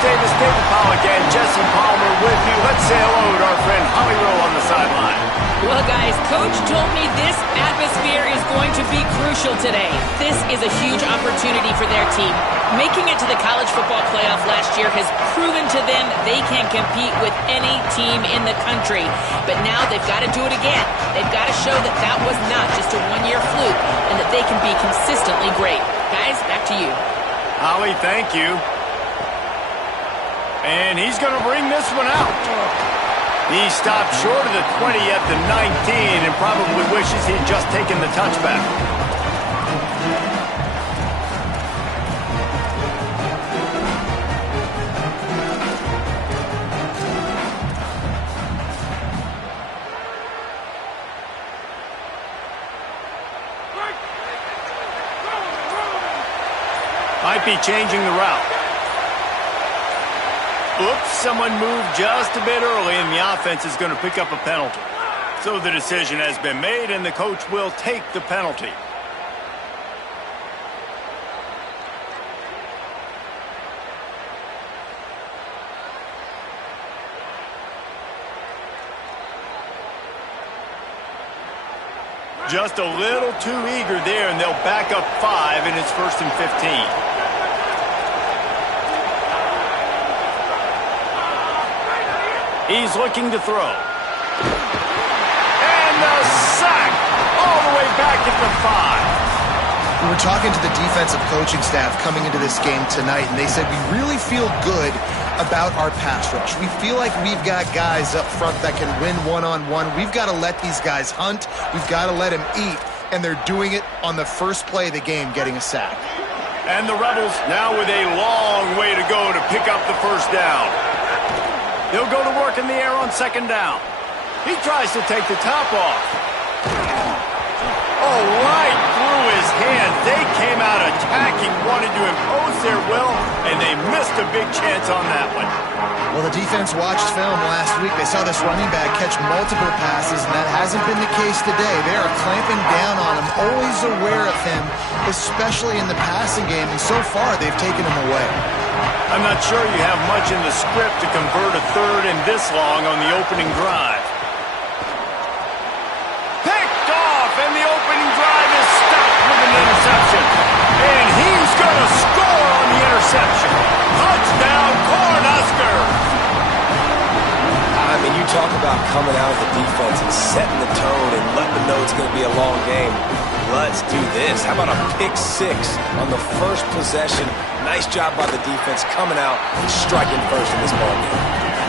Davis, David Pollack, and Jesse Palmer with you. Let's say hello to our friend Holly Rowe on the sideline. Well, guys, Coach told me this atmosphere is going to be crucial today. This is a huge opportunity for their team. Making it to the college football playoff last year has proven to them they can compete with any team in the country. But now they've got to do it again. They've got to show that that was not just a one-year fluke and that they can be consistently great. Guys, back to you. Holly, thank you. And he's going to bring this one out. He stopped short of the 20 at the 19 and probably wishes he'd just taken the touchback. Might be changing the route. Oops, someone moved just a bit early, and the offense is going to pick up a penalty. So the decision has been made, and the coach will take the penalty. Just a little too eager there, and they'll back up 5, and it's 1st and 15. He's looking to throw. And the sack all the way back at the 5. We were talking to the defensive coaching staff coming into this game tonight, and they said we really feel good about our pass rush. We feel like we've got guys up front that can win one-on-one. We've got to let these guys hunt. We've got to let them eat, and they're doing it on the first play of the game, getting a sack. And the Rebels now with a long way to go to pick up the first down. They'll go to work in the air on 2nd down. He tries to take the top off. Oh, right through his hand. They came out attacking, wanted to impose their will, and they missed a big chance on that one. Well, the defense watched film last week. They saw this running back catch multiple passes, and that hasn't been the case today. They are clamping down on him, always aware of him, especially in the passing game, and so far they've taken him away. I'm not sure you have much in the script to convert a 3rd and this long on the opening drive. Picked off, and the opening drive is stopped with an interception. And he's going to score on the interception. Touchdown, Cornhuskers! I mean, you talk about coming out of the defense and setting the tone and letting them know it's going to be a long game. Let's do this. How about a pick 6 on the first possession? Nice job by the defense coming out and striking first in this ballgame.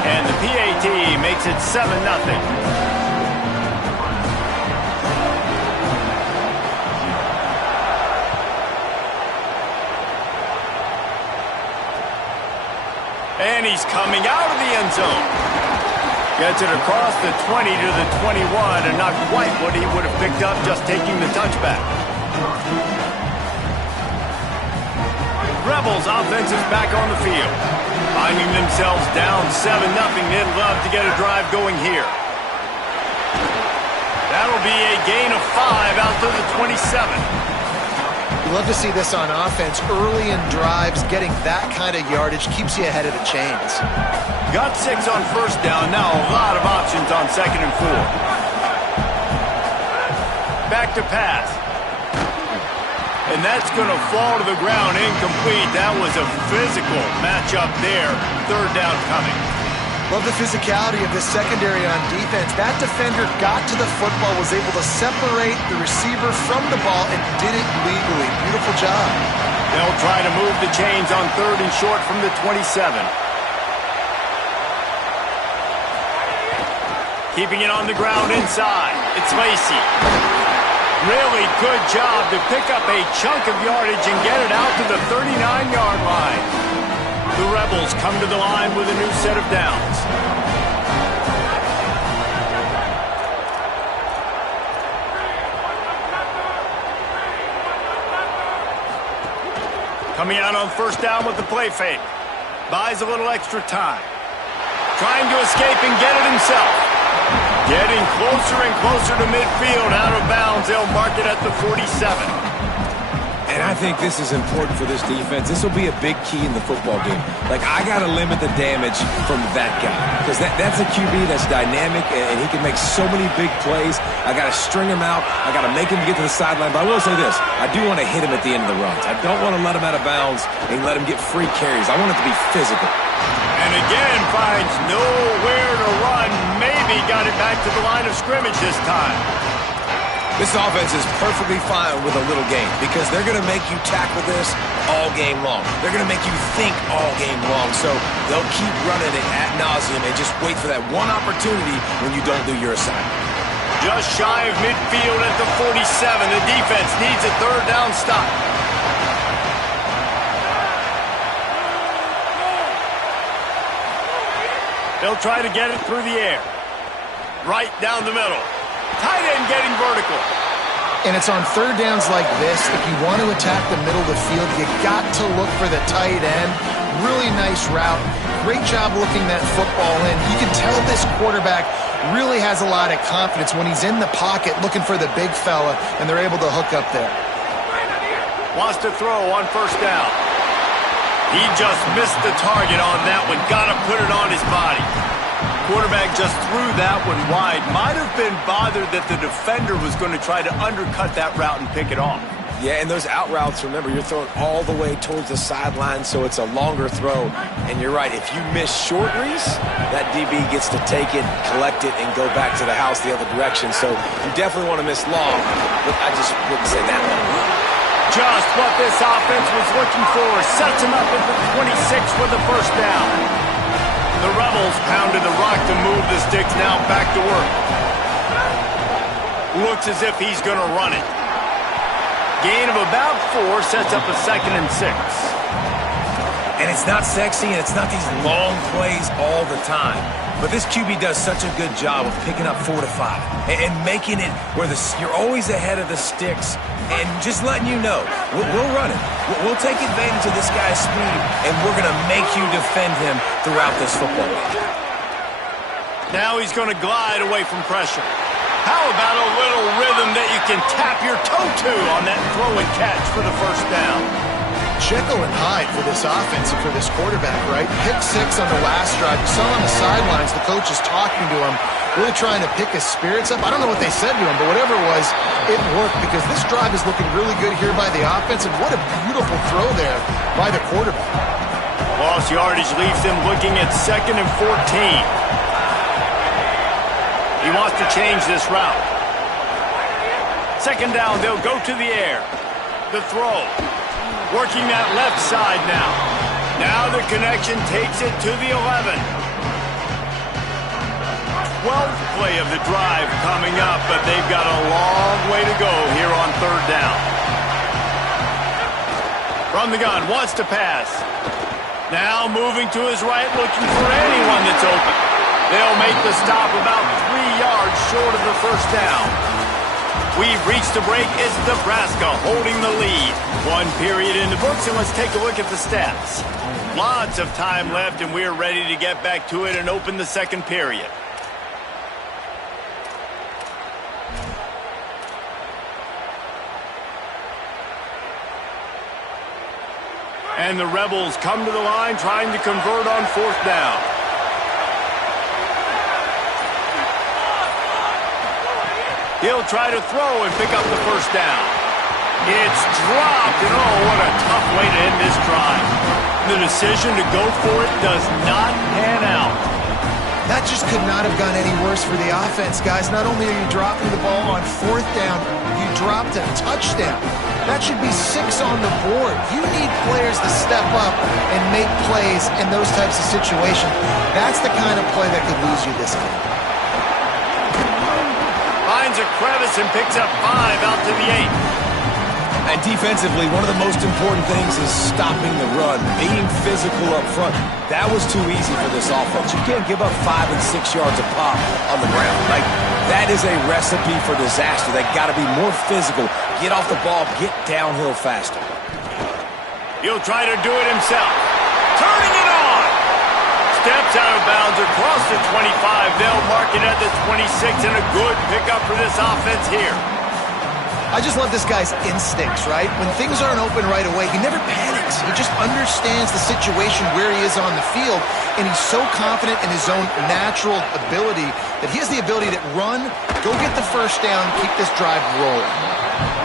And the PAT makes it 7-0. And he's coming out of the end zone. Gets it across the 20 to the 21, and not quite what he would have picked up just taking the touchback. Rebels offense is back on the field. Finding themselves down 7-0, they'd love to get a drive going here. That'll be a gain of 5 out to the 27. You love to see this on offense. Early in drives, getting that kind of yardage keeps you ahead of the chains. Got 6 on 1st down. Now a lot of options on 2nd and 4. Back to pass. And that's going to fall to the ground incomplete. That was a physical matchup there. 3rd down coming. Love the physicality of this secondary on defense. That defender got to the football, was able to separate the receiver from the ball, and did it legally. Beautiful job. They'll try to move the chains on 3rd and short from the 27. Keeping it on the ground inside. It's Lacey. Really good job to pick up a chunk of yardage and get it out to the 39-yard line. The Rebels come to the line with a new set of downs. Coming out on 1st down with the play fake. Buys a little extra time. Trying to escape and get it himself. Getting closer and closer to midfield, out of bounds. They'll mark it at the 47. And I I think this is important for this defense. This will be a big key in the football game. Like, I got to limit the damage from that guy because that's a QB that's dynamic and he can make so many big plays. I got to string him out. I got to make him get to the sideline. But I will say this. I do want to hit him at the end of the runs. I don't want to let him out of bounds and let him get free carries. I want it to be physical. And again, finds nowhere to run. Maybe got it back to the line of scrimmage this time. This offense is perfectly fine with a little game because they're going to make you tackle this all game long. They're going to make you think all game long. So they'll keep running it ad nauseum and just wait for that one opportunity when you don't do your assignment. Just shy of midfield at the 47. The defense needs a third down stop. They'll try to get it through the air. Right down the middle. Tight end getting vertical. And it's on third downs like this. If you want to attack the middle of the field, you got to look for the tight end. Really nice route. Great job looking that football in. You can tell this quarterback really has a lot of confidence when he's in the pocket looking for the big fella, and they're able to hook up there. Wants to throw on first down. He just missed the target on that one. Got to put it on his body. Quarterback just threw that one wide. Might have been bothered that the defender was going to try to undercut that route and pick it off. Yeah, and those out routes, remember, you're throwing all the way towards the sideline, so it's a longer throw. And you're right, if you miss short Reese, that DB gets to take it, collect it, and go back to the house the other direction. So you definitely want to miss long, but I just wouldn't say that long. Just what this offense was looking for. Sets him up at the 26 for the first down. The Rebels pounded the rock to move the sticks, now back to work. Looks as if he's going to run it. Gain of about 4 sets up a 2nd and 6. And it's not sexy, and it's not these long plays all the time. But this QB does such a good job of picking up 4 to 5 and making it where you're always ahead of the sticks and just letting you know, we'll run it. We'll take advantage of this guy's speed, and we're going to make you defend him throughout this football game. Now he's going to glide away from pressure. How about a little rhythm that you can tap your toe to on that throw and catch for the first down? Jekyll and Hyde for this offense and for this quarterback, right? Pick 6 on the last drive. You saw on the sidelines the coach is talking to him, really trying to pick his spirits up. I don't know what they said to him, but whatever it was, it worked because this drive is looking really good here by the offense, and what a beautiful throw there by the quarterback. Lost yardage leaves him looking at 2nd and 14. He wants to change this route. 2nd down, they'll go to the air. The throw. Working that left side now. Now the connection takes it to the 11. 12th play of the drive coming up, but they've got a long way to go here on 3rd down. From the gun, wants to pass. Now moving to his right, looking for anyone that's open. They'll make the stop about 3 yards short of the first down. We've reached a break. It's Nebraska holding the lead. 1 period in the books, and let's take a look at the stats. Lots of time left, and we're ready to get back to it and open the 2nd period. And the Rebels come to the line trying to convert on 4th down. He'll try to throw and pick up the first down. It's dropped, and oh, what a tough way to end this drive. The decision to go for it does not pan out. That just could not have gone any worse for the offense, guys. Not only are you dropping the ball on 4th down, you dropped a touchdown. That should be 6 on the board. You need players to step up and make plays in those types of situations. That's the kind of play that could lose you this game. Finds a crevice and picks up 5 out to the 8. And defensively, one of the most important things is stopping the run, being physical up front. That was too easy for this offense. You can't give up 5 and 6 yards a pop on the ground. Like, that is a recipe for disaster. They got to be more physical, get off the ball, get downhill faster. He'll try to do it himself. Turning it on. Steps out of bounds across the 25. They'll mark it at the 26, and a good pickup for this offense here. I just love this guy's instincts, right? When things aren't open right away, he never panics. He just understands the situation where he is on the field, and he's so confident in his own natural ability that he has the ability to run, go get the first down, keep this drive rolling.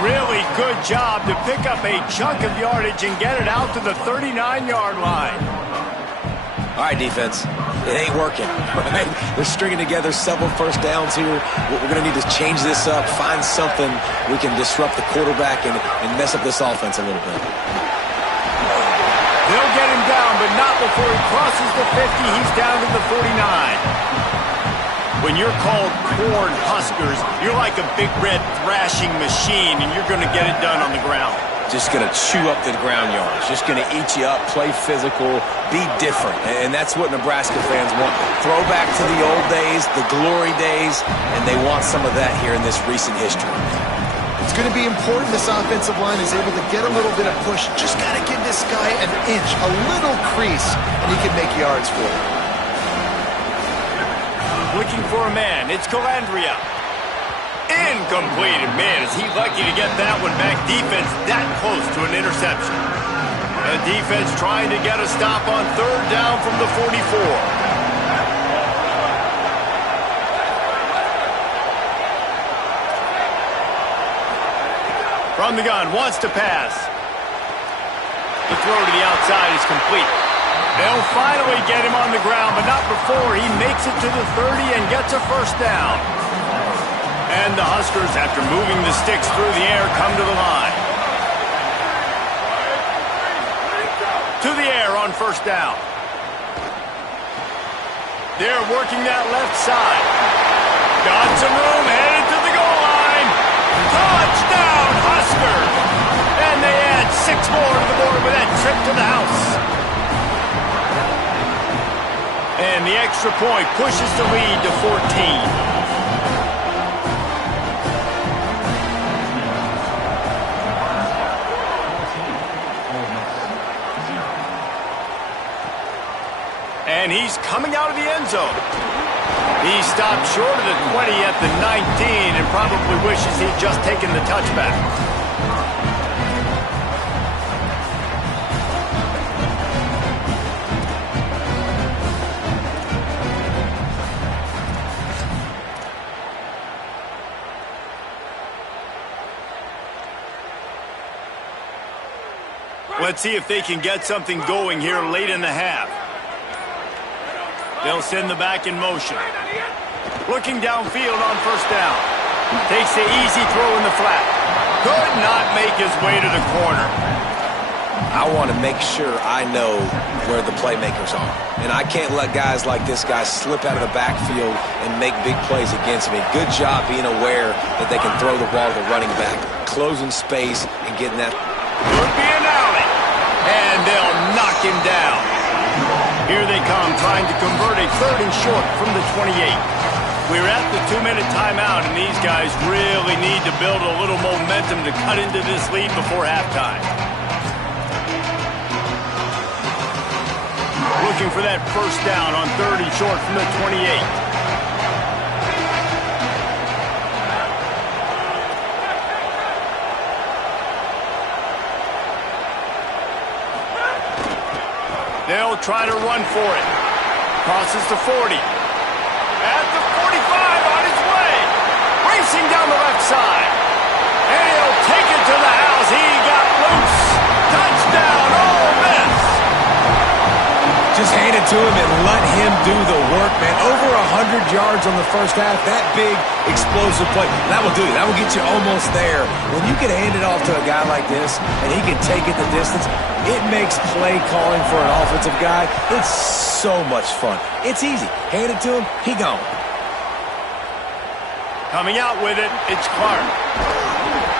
Really good job to pick up a chunk of yardage and get it out to the 39-yard line. All right, defense. It ain't working, right? They're stringing together several first downs here. We're going to need to change this up, find something we can disrupt the quarterback and mess up this offense a little bit. They'll get him down, but not before he crosses the 50. He's down to the 49. When you're called corn huskers, you're like a big red thrashing machine, and you're going to get it done on the ground. Just going to chew up the ground yards. Just going to eat you up, play physical, be different. And that's what Nebraska fans want. Throwback to the old days, the glory days, and they want some of that here in this recent history. It's going to be important this offensive line is able to get a little bit of push. Just got to give this guy an inch, a little crease, and he can make yards for it. Looking for a man. It's Calandria. Incomplete. Man, is he lucky to get that one back. Defense that close to an interception. The defense trying to get a stop on third down from the 44. From the gun, wants to pass. The throw to the outside is complete. They'll finally get him on the ground, but not before he makes it to the 30 and gets a first down. And the Huskers, after moving the sticks through the air, come to the line. To the air on first down. They're working that left side. Got some room, headed to the goal line. Touchdown, Huskers! And they add 6 more to the board with that trip to the house. And the extra point pushes the lead to 14. And he's coming out of the end zone. He stopped short of the 20 at the 19 and probably wishes he'd just taken the touchback. Let's see if they can get something going here late in the half. They'll send the back in motion. Looking downfield on first down. Takes the easy throw in the flat. Could not make his way to the corner. I want to make sure I know where the playmakers are. And I can't let guys like this guy slip out of the backfield and make big plays against me. Good job being aware that they can throw the ball to the running back. Closing space and getting that. Could be an alley. And they'll knock him down. Here they come, trying to convert a third and short from the 28. We're at the 2-minute timeout, and these guys really need to build a little momentum to cut into this lead before halftime. Looking for that first down on third and short from the 28. They'll try to run for it. Crosses the 40. At the 45 on his way. Racing down the left side. And he'll take it to the house. He got loose. Touchdown, Ole Miss. Just hand it to him and let him do the work, man. Over 100 yards on the first half. That big, explosive play. That will do it. That will get you almost there. When you can hand it off to a guy like this and he can take it the distance, it makes play calling for an offensive guy, it's so much fun. It's easy. Hand it to him, he gone. Coming out with it, it's Clark.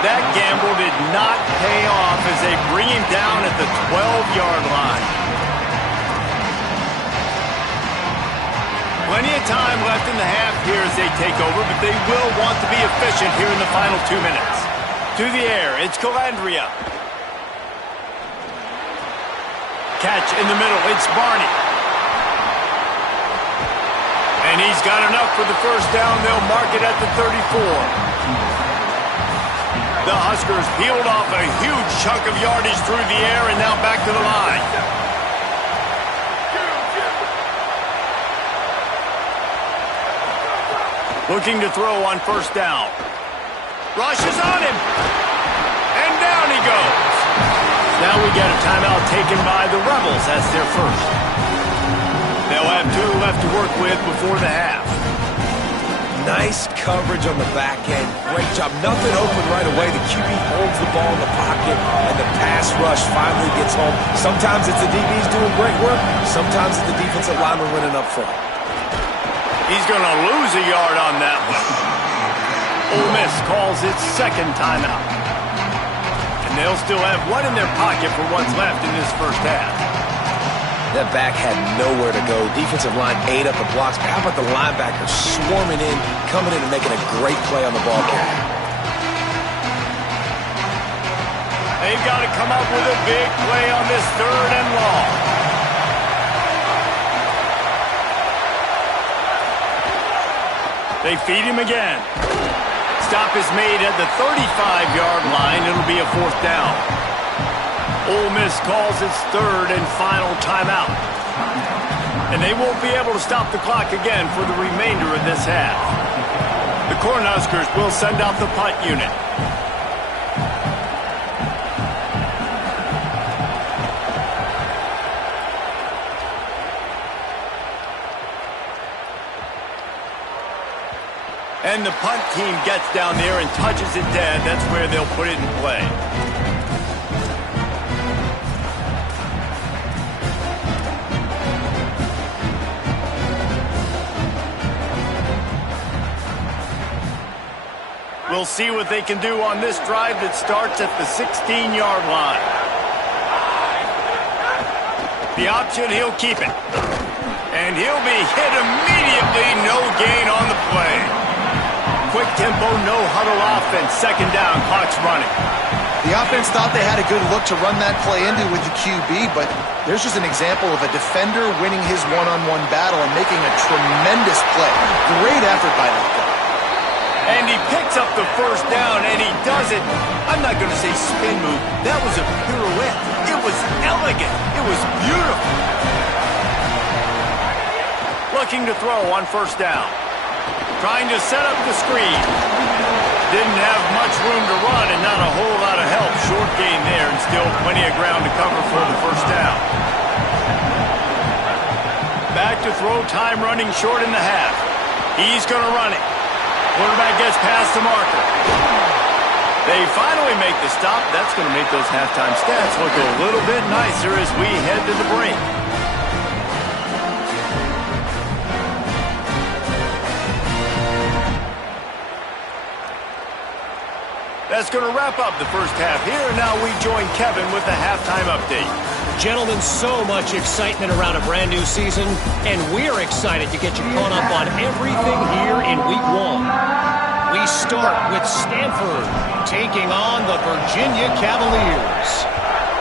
That gamble did not pay off as they bring him down at the 12-yard line. Plenty of time left in the half here as they take over, but they will want to be efficient here in the final 2 minutes. To the air, it's Calandria. Catch in the middle, it's Barney. And he's got enough for the first down. They'll mark it at the 34. The Huskers peeled off a huge chunk of yardage through the air and now back to the line. Looking to throw on first down. Rushes on him. And down he goes. Now we get a timeout taken by the Rebels. That's their first. They'll have 2 left to work with before the half. Nice coverage on the back end. Great job. Nothing open right away. The QB holds the ball in the pocket, and the pass rush finally gets home. Sometimes it's the DBs doing great work. Sometimes it's the defensive lineman winning up front. He's going to lose a yard on that one. Ole Miss calls its second timeout. And they'll still have 1 in their pocket for what's left in this first half. That back had nowhere to go. Defensive line ate up the blocks. But how about the linebackers swarming in, coming in and making a great play on the ball carrier? They've got to come up with a big play on this 3rd and long. They feed him again. Stop is made at the 35-yard line. It'll be a 4th down. Ole Miss calls its 3rd and final timeout. And they won't be able to stop the clock again for the remainder of this half. The Cornhuskers will send out the punt unit. And the punt team gets down there and touches it dead. That's where they'll put it in play. We'll see what they can do on this drive that starts at the 16-yard line. The option, he'll keep it. And he'll be hit immediately. No gain on the play. Quick tempo, no huddle offense. 2nd down, clock's running. The offense thought they had a good look to run that play into with the QB, but there's just an example of a defender winning his one-on-one battle and making a tremendous play. Great effort by that guy. And he picks up the first down, and he does it. I'm not going to say spin move. That was a pirouette. It was elegant. It was beautiful. Looking to throw on first down. Trying to set up the screen. Didn't have much room to run and not a whole lot of help. Short gain there and still plenty of ground to cover for the first down. Back to throw, time running short in the half. He's going to run it. Quarterback gets past the marker. They finally make the stop. That's going to make those halftime stats look a little bit nicer as we head to the break. That's going to wrap up the first half here. Now we join Kevin with the halftime update. Gentlemen, so much excitement around a brand new season, and we're excited to get you caught up on everything here in Week 1. We start with Stanford taking on the Virginia Cavaliers.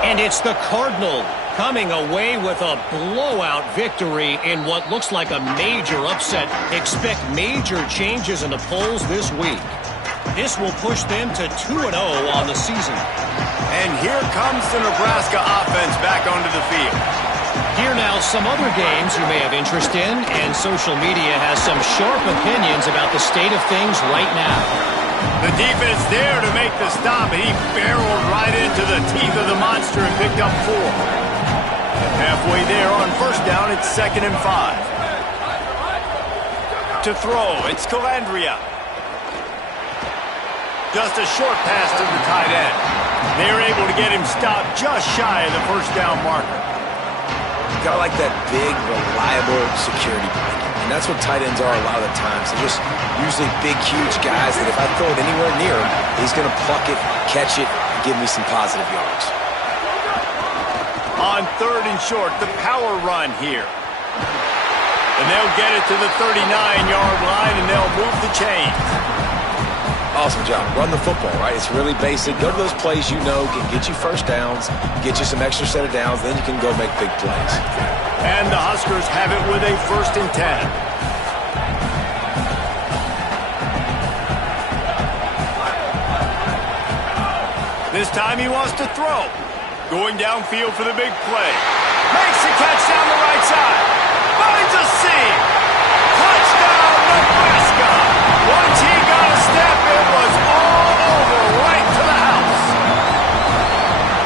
And it's the Cardinal coming away with a blowout victory in what looks like a major upset. Expect major changes in the polls this week. This will push them to 2-0 on the season. And here comes the Nebraska offense back onto the field. Here now, some other games you may have interest in, and social media has some sharp opinions about the state of things right now. The defense there to make the stop, and he barreled right into the teeth of the monster and picked up 4. Halfway there on first down, it's 2nd and 5. To throw, it's Calandria. Just a short pass to the tight end. They're able to get him stopped just shy of the first down marker. Got like that big, reliable security blanket. And that's what tight ends are a lot of the times. They're just usually big, huge guys that if I throw it anywhere near him, he's going to pluck it, catch it, and give me some positive yards. On 3rd and short, the power run here. And they'll get it to the 39-yard line, and they'll move the chains. Awesome job. Run the football, right? It's really basic. Go to those plays you know can get you first downs, get you some extra set of downs, then you can go make big plays. And the Huskers have it with a 1st and 10. This time he wants to throw. Going downfield for the big play. Makes the catch down the right side. Finds a seam. Touchdown, Nebraska. Once he got a step, it was all over, right to the house.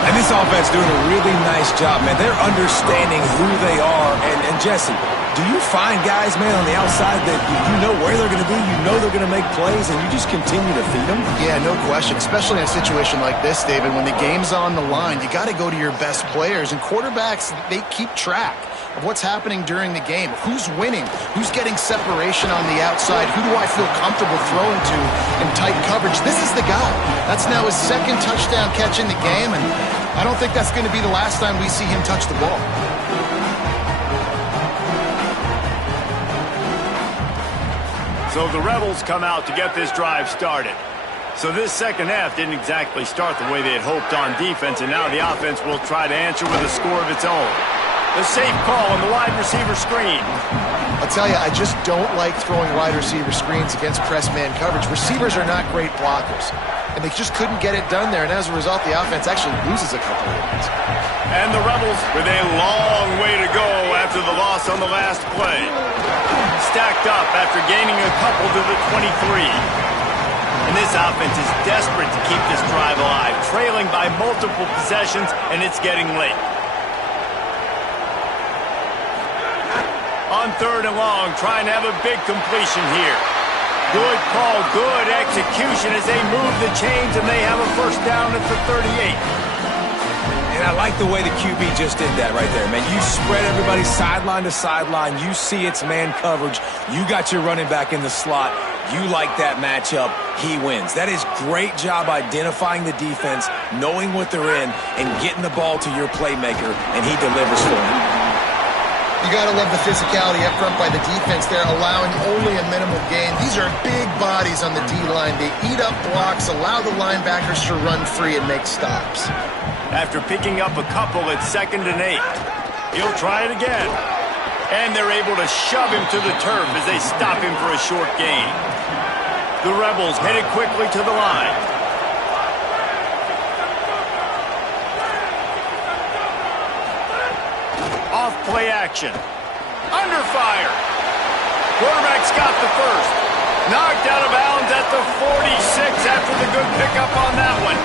And this offense doing a really nice job, man. They're understanding who they are. And Jesse, do you find guys, man, on the outside that you know where they're going to be, you know they're going to make plays, and you just continue to feed them? Yeah, no question, especially in a situation like this, David. When the game's on the line, you got to go to your best players, and quarterbacks, they keep track of what's happening during the game. Who's winning? Who's getting separation on the outside? Who do I feel comfortable throwing to in tight coverage? This is the guy. That's now his second touchdown catch in the game, and I don't think that's going to be the last time we see him touch the ball. So the Rebels come out to get this drive started. So this second half didn't exactly start the way they had hoped on defense, and now the offense will try to answer with a score of its own. The safe call on the wide receiver screen. I'll tell you, I just don't like throwing wide receiver screens against press man coverage. Receivers are not great blockers, and they just couldn't get it done there, and as a result, the offense actually loses a couple of yards. And the Rebels with a long way to go after the loss on the last play. Stacked up after gaining a couple to the 23. And this offense is desperate to keep this drive alive, trailing by multiple possessions, and it's getting late. On 3rd and long, trying to have a big completion here. Good call, good execution as they move the chains, and they have a first down at the 38. And I like the way the QB just did that right there, man. You spread everybody sideline to sideline. You see it's man coverage. You got your running back in the slot. You like that matchup. He wins. That is great job identifying the defense, knowing what they're in, and getting the ball to your playmaker, and he delivers for him. You got to love the physicality up front by the defense there, allowing only a minimal gain. These are big bodies on the D-line. They eat up blocks, allow the linebackers to run free and make stops. After picking up a couple at 2nd and 8, he'll try it again. And they're able to shove him to the turf as they stop him for a short gain. The Rebels headed quickly to the line. Off play action. Under fire. Quarterback's got the first. Knocked out of bounds at the 46 after the good pickup on that one.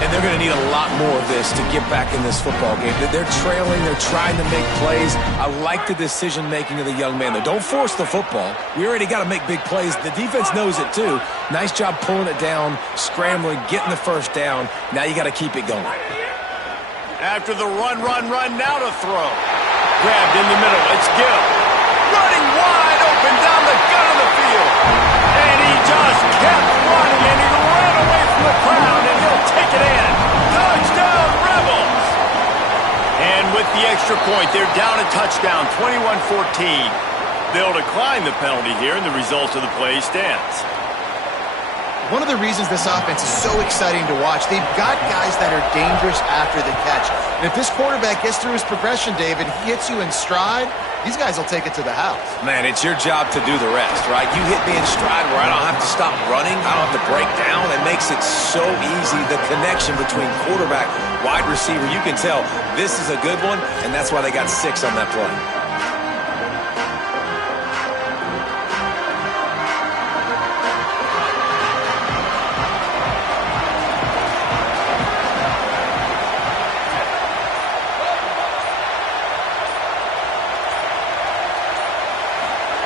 And they're going to need a lot more of this to get back in this football game. They're trailing. They're trying to make plays. I like the decision-making of the young man, though. Don't force the football. We already got to make big plays. The defense knows it, too. Nice job pulling it down, scrambling, getting the first down. Now you got to keep it going. After the run, now to throw. Grabbed in the middle. It's Gill. Running wide open down the gut of the field. And he just kept running, and he ran away from the crowd, and he'll take it in. Touchdown, Rebels! And with the extra point, they're down a touchdown, 21-14. They'll decline the penalty here, and the result of the play stands. One of the reasons this offense is so exciting to watch, they've got guys that are dangerous after the catch. And if this quarterback gets through his progression, David, he hits you in stride, these guys will take it to the house. Man, it's your job to do the rest, right? You hit me in stride where I don't have to stop running. I don't have to break down. It makes it so easy. The connection between quarterback, wide receiver, you can tell this is a good one, and that's why they got 6 on that play.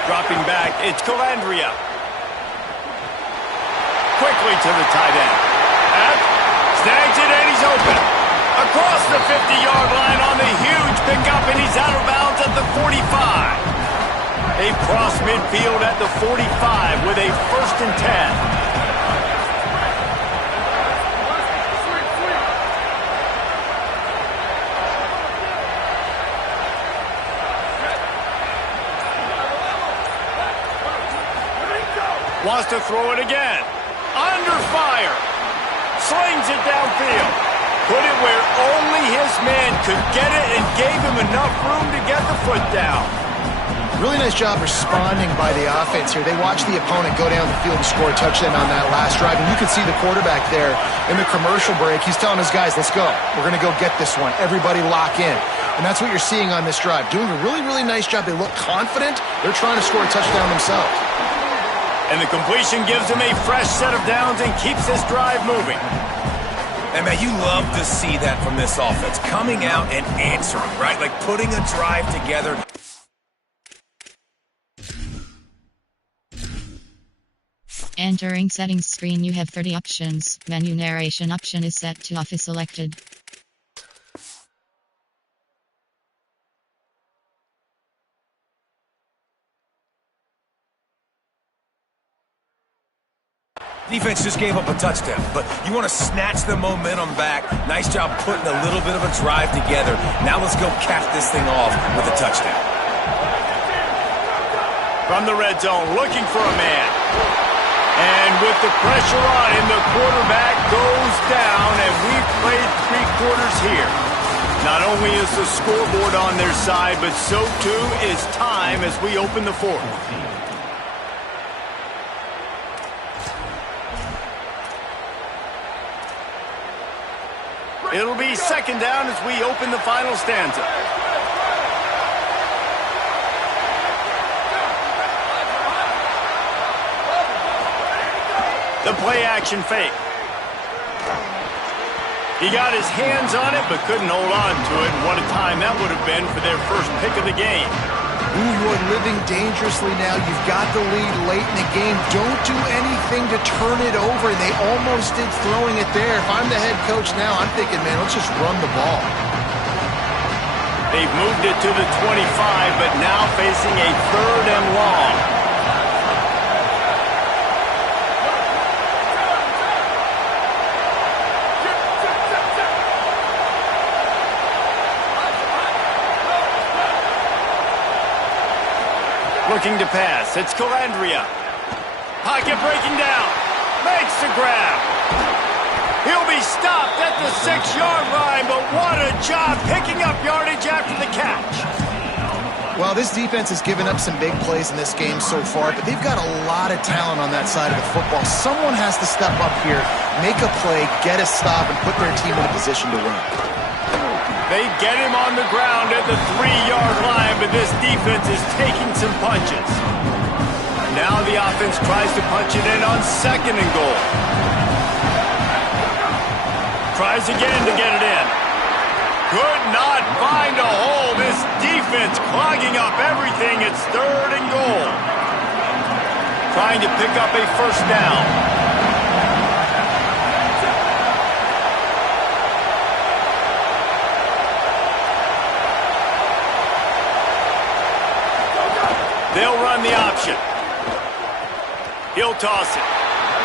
Dropping back, it's Calandria. Quickly to the tight end. Snags it, and he's open. Across the 50-yard line on the huge pickup, and he's out of bounds at the 45. Across midfield at the 45 with a 1st and 10. Wants to throw it again. Under fire. Slings it downfield. Put it where only his man could get it and gave him enough room to get the foot down. Really nice job responding by the offense here. They watched the opponent go down the field and score a touchdown on that last drive, and you could see the quarterback there in the commercial break. He's telling his guys, let's go. We're going to go get this one. Everybody lock in. And that's what you're seeing on this drive. Doing a really, really nice job. They look confident. They're trying to score a touchdown themselves. And the completion gives them a fresh set of downs and keeps this drive moving. And, man, you love to see that from this offense. Coming out and answering, right? Like putting a drive together. Entering settings screen, you have 30 options. Menu narration option is set to off is selected. Defense just gave up a touchdown, but you want to snatch the momentum back. Nice job putting a little bit of a drive together. Now let's go cap this thing off with a touchdown. From the red zone, looking for a man. And with the pressure on him, the quarterback goes down, and we've played 3 quarters here. Not only is the scoreboard on their side, but so too is time as we open the 4th. It'll be 2nd down as we open the final stanza. The play-action fake. He got his hands on it, but couldn't hold on to it. And what a time that would have been for their first pick of the game. Ooh, you are living dangerously now. You've got the lead late in the game. Don't do anything to turn it over. They almost did throwing it there. If I'm the head coach now, I'm thinking, man, let's just run the ball. They've moved it to the 25, but now facing a 3rd and long. Looking to pass. It's Calandria. Pocket breaking down. Makes the grab. He'll be stopped at the 6-yard line, but what a job picking up yardage after the catch. Well, this defense has given up some big plays in this game so far, but they've got a lot of talent on that side of the football. Someone has to step up here, make a play, get a stop, and put their team in a position to win. They get him on the ground at the 3-yard line, but this defense is taking some punches. Now the offense tries to punch it in on 2nd and goal. Tries again to get it in. Could not find a hole. This defense clogging up everything. It's 3rd and goal. Trying to pick up a 1st down. They'll run the option. He'll toss it.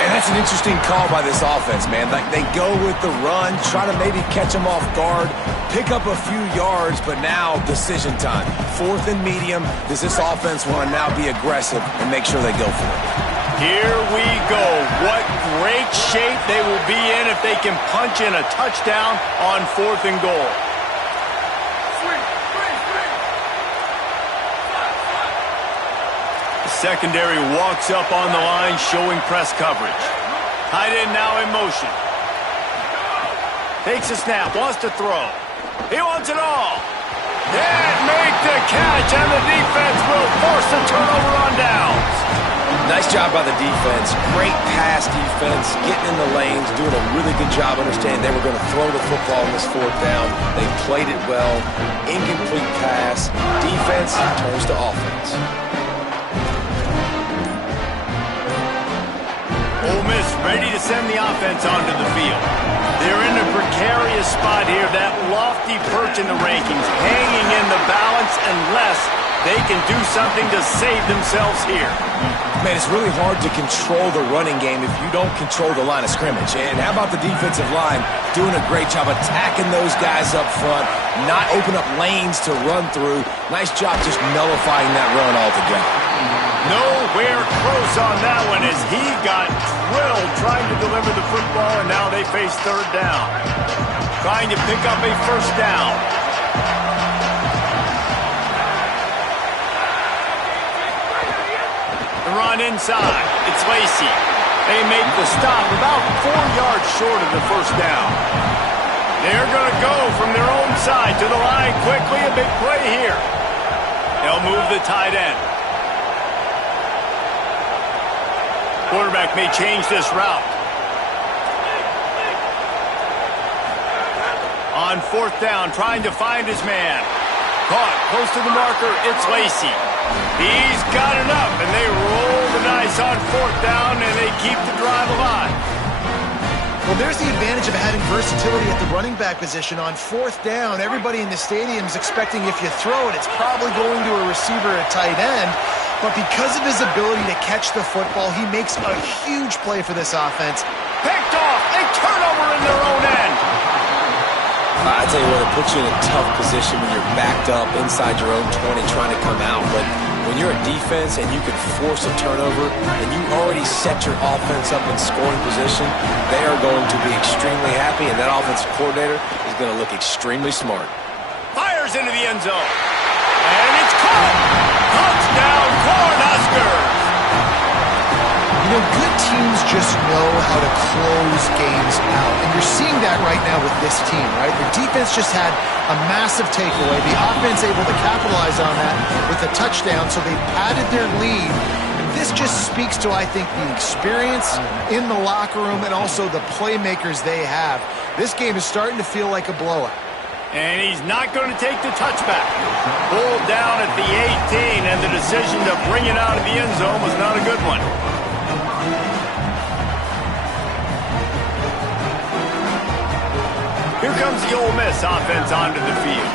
And that's an interesting call by this offense, man. Like, they go with the run, try to maybe catch them off guard, pick up a few yards, but now decision time. 4th and medium. Does this offense want to now be aggressive and make sure they go for it? Here we go. What great shape they will be in if they can punch in a touchdown on 4th and goal. Secondary walks up on the line, showing press coverage. Tight end now in motion. Takes a snap, wants to throw. He wants it all. Can't make the catch, and the defense will force a turnover on downs. Nice job by the defense. Great pass defense, getting in the lanes, doing a really good job understanding they were going to throw the football on this 4th down. They played it well. Incomplete pass. Defense turns to offense. Ole Miss ready to send the offense onto the field. They're in a precarious spot here, that lofty perch in the rankings, hanging in the balance unless they can do something to save themselves here. Man, it's really hard to control the running game if you don't control the line of scrimmage. And how about the defensive line doing a great job attacking those guys up front, not open up lanes to run through. Nice job just nullifying that run altogether. Nowhere close on that one as he got drilled trying to deliver the football, and now they face 3rd down. Trying to pick up a 1st down. inside. It's Lacey. They make the stop about 4 yards short of the first down. They're going to go from their own side to the line quickly. A big play here. They'll move the tight end. Quarterback may change this route. On 4th down, trying to find his man. Caught close to the marker, it's Lacey. He's got enough, and they roll the dice on 4th down, and they keep the drive alive. Well, there's the advantage of having versatility at the running back position. On 4th down, everybody in the stadium is expecting if you throw it, it's probably going to a receiver at tight end. But because of his ability to catch the football, he makes a huge play for this offense. Picked off, a turnover in their own end. I tell you what, it puts you in a tough position when you're backed up inside your own 20 trying to come out. But when you're a defense and you can force a turnover and you already set your offense up in scoring position, they are going to be extremely happy, and that offensive coordinator is going to look extremely smart. Fires into the end zone. And it's caught. Touchdown, Cornhuskers. You know, good teams just know how to close games out. And you're seeing that right now with this team, right? The defense just had a massive takeaway. The offense able to capitalize on that with a touchdown, so they padded their lead. And this just speaks to, I think, the experience in the locker room and also the playmakers they have. This game is starting to feel like a blowout. And he's not going to take the touchback. Pulled down at the 18, and the decision to bring it out of the end zone was not a good one. Here comes the Ole Miss offense onto the field.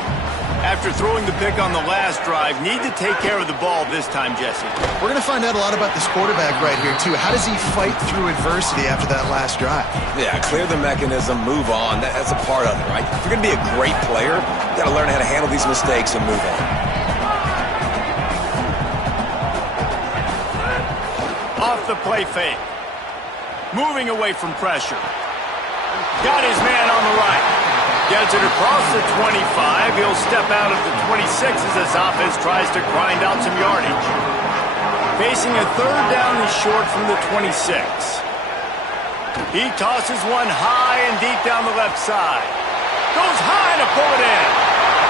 After throwing the pick on the last drive, need to take care of the ball this time, Jesse. We're going to find out a lot about this quarterback right here, too. How does he fight through adversity after that last drive? Yeah, clear the mechanism, move on. That's a part of it, right? If you're going to be a great player, you got to learn how to handle these mistakes and move on. Off the play fake. Moving away from pressure. Got his man on the right. Gets it across the 25. He'll step out of the 26 as this offense tries to grind out some yardage. Facing a 3rd down and short from the 26. He tosses one high and deep down the left side. Goes high to pull it in.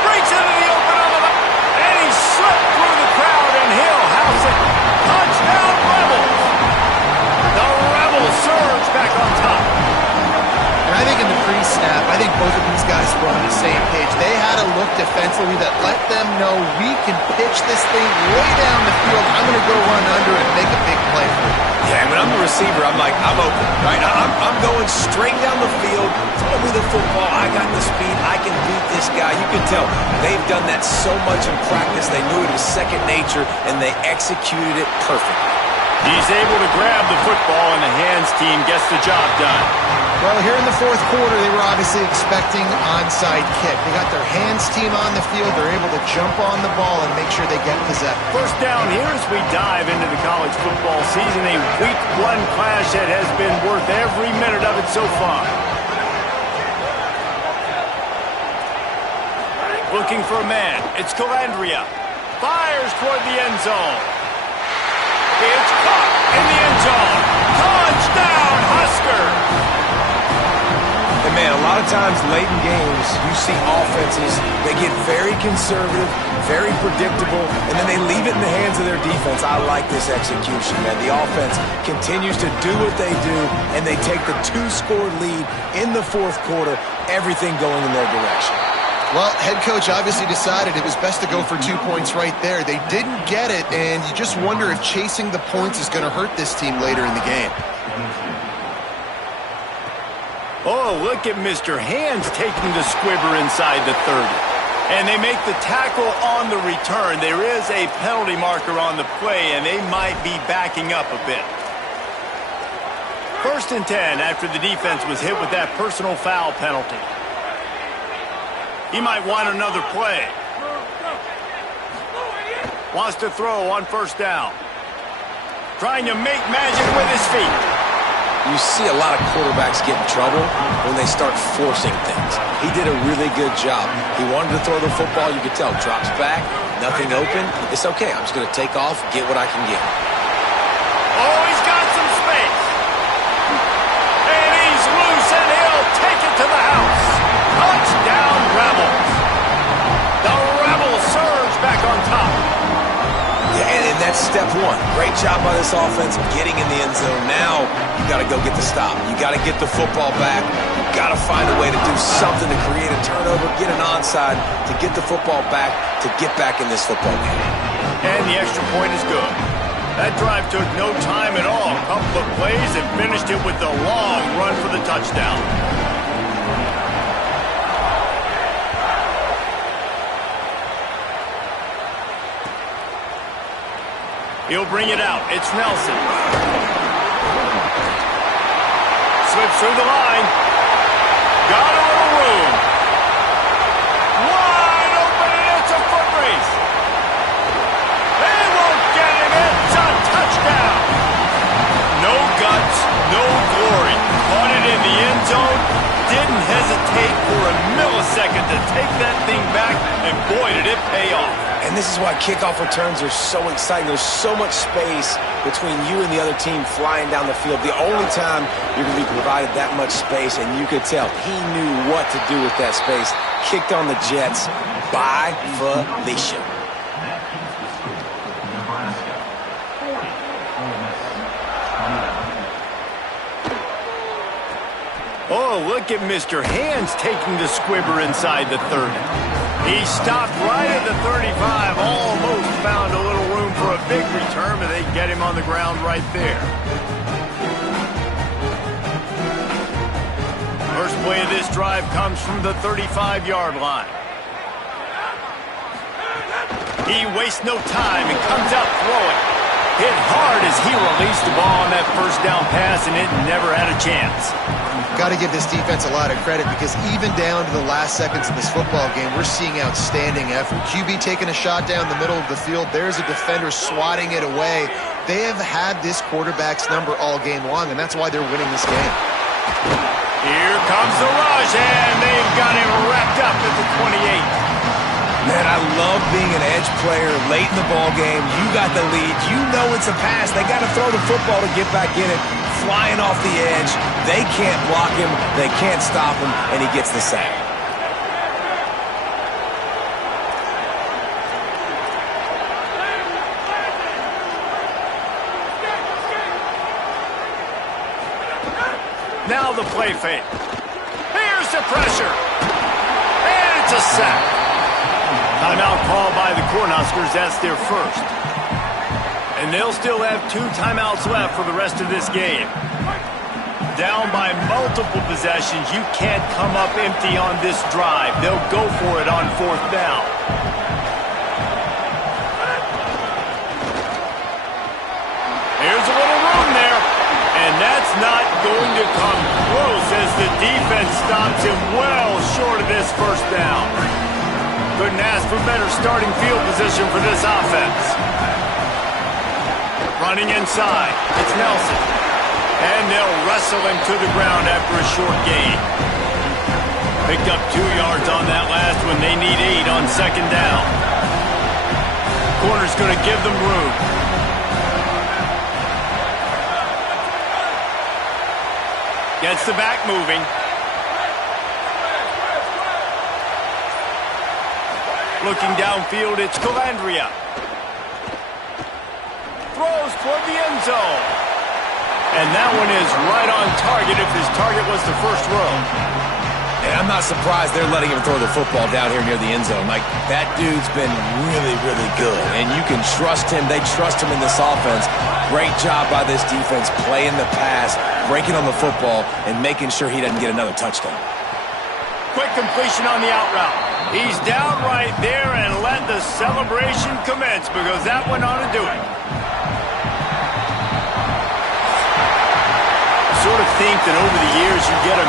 Breaks into the open on the left. And he slipped through the crowd, and he'll house it. Touchdown, Rebels. The Rebels surge back on top. And I think in the pre-snap, I think both of these guys were on the same page. They had a look defensively that let them know we can pitch this thing way down the field. I'm going to go run under and make a big play for you. Yeah, when I'm the receiver, I'm like, I'm open, right? I'm going straight down the field. Throw me the football. I got the speed. I can beat this guy. You can tell they've done that so much in practice. They knew it was second nature, and they executed it perfectly. He's able to grab the football, and the hands team gets the job done. Well, here in the 4th quarter, they were obviously expecting onside kick. They got their hands team on the field. They're able to jump on the ball and make sure they get possession. First down here as we dive into the college football season. A week 1 clash that has been worth every minute of it so far. Looking for a man. It's Calandria. Fires toward the end zone. It's caught in the end zone. Touchdown, Huskers! And man, a lot of times late in games, you see offenses, they get very conservative, very predictable, and then they leave it in the hands of their defense. I like this execution, man. The offense continues to do what they do, and they take the 2-score lead in the 4th quarter, everything going in their direction. Well, head coach obviously decided it was best to go for 2 points right there. They didn't get it, and you just wonder if chasing the points is going to hurt this team later in the game. Oh, look at Mr. Hands taking the squibber inside the 30. And they make the tackle on the return. There is a penalty marker on the play, and they might be backing up a bit. 1st and 10 after the defense was hit with that personal foul penalty. He might want another play. Wants to throw on 1st down. Trying to make magic with his feet. You see a lot of quarterbacks get in trouble when they start forcing things. He did a really good job. He wanted to throw the football. You could tell. Drops back, nothing open. It's okay. I'm just going to take off, get what I can get. Oh, that's step one. Great job by this offense getting in the end zone. Now you got to go get the stop. You got to get the football back. You got to find a way to do something to create a turnover, get an onside, to get the football back, to get back in this football game. And the extra point is good. That drive took no time at all. A couple of plays and finished it with a long run for the touchdown. He'll bring it out. It's Nelson. Slips through the line. Got a little room. Wide open, and it's a foot race. They won't get him. It's a touchdown. No guts, no glory. Caught it in the end zone. Didn't hesitate for a millisecond to take that thing back, and boy, did it pay off. And this is why kickoff returns are so exciting. There's so much space between you and the other team flying down the field. The only time you're going to be provided that much space, and you could tell he knew what to do with that space. Kicked on the Jets by Felicia. Oh, look at Mr. Hands taking the squibber inside the 30. He stopped right at the 35, almost found a little room for a big return, but they get him on the ground right there. First play of this drive comes from the 35-yard line. He wastes no time and comes out throwing. Hit hard as he released the ball on that first down pass, and it never had a chance. Got to give this defense a lot of credit because even down to the last seconds of this football game, we're seeing outstanding effort. QB taking a shot down the middle of the field. There's a defender swatting it away. They have had this quarterback's number all game long, and that's why they're winning this game. Here comes the rush, and they've got him wrapped up at the 28. Man, I love being an edge player late in the ball game. You got the lead. You know it's a pass. They got to throw the football to get back in it. Flying off the edge. They can't block him. They can't stop him, and he gets the sack. Now the play fake. Here's the pressure. And it's a sack. Timeout called by the Cornhuskers. That's their first. And they'll still have 2 timeouts left for the rest of this game. Down by multiple possessions. You can't come up empty on this drive. They'll go for it on 4th down. Here's a little room there. And that's not going to come close as the defense stops him well short of this first down. Couldn't ask for better starting field position for this offense. Running inside, it's Nelson. And they'll wrestle him to the ground after a short gain. Picked up 2 yards on that last one. They need 8 on 2nd down. Corner's going to give them room. Gets the back moving. Looking downfield, it's Calandria. Throws toward the end zone. And that one is right on target if his target was the first row. And I'm not surprised they're letting him throw the football down here near the end zone. Like, that dude's been really, really good. And you can trust him. They trust him in this offense. Great job by this defense playing the pass, breaking on the football, and making sure he doesn't get another touchdown. Quick completion on the out route. He's down right there and let the celebration commence because that went on to do it. I sort of think that over the years you get a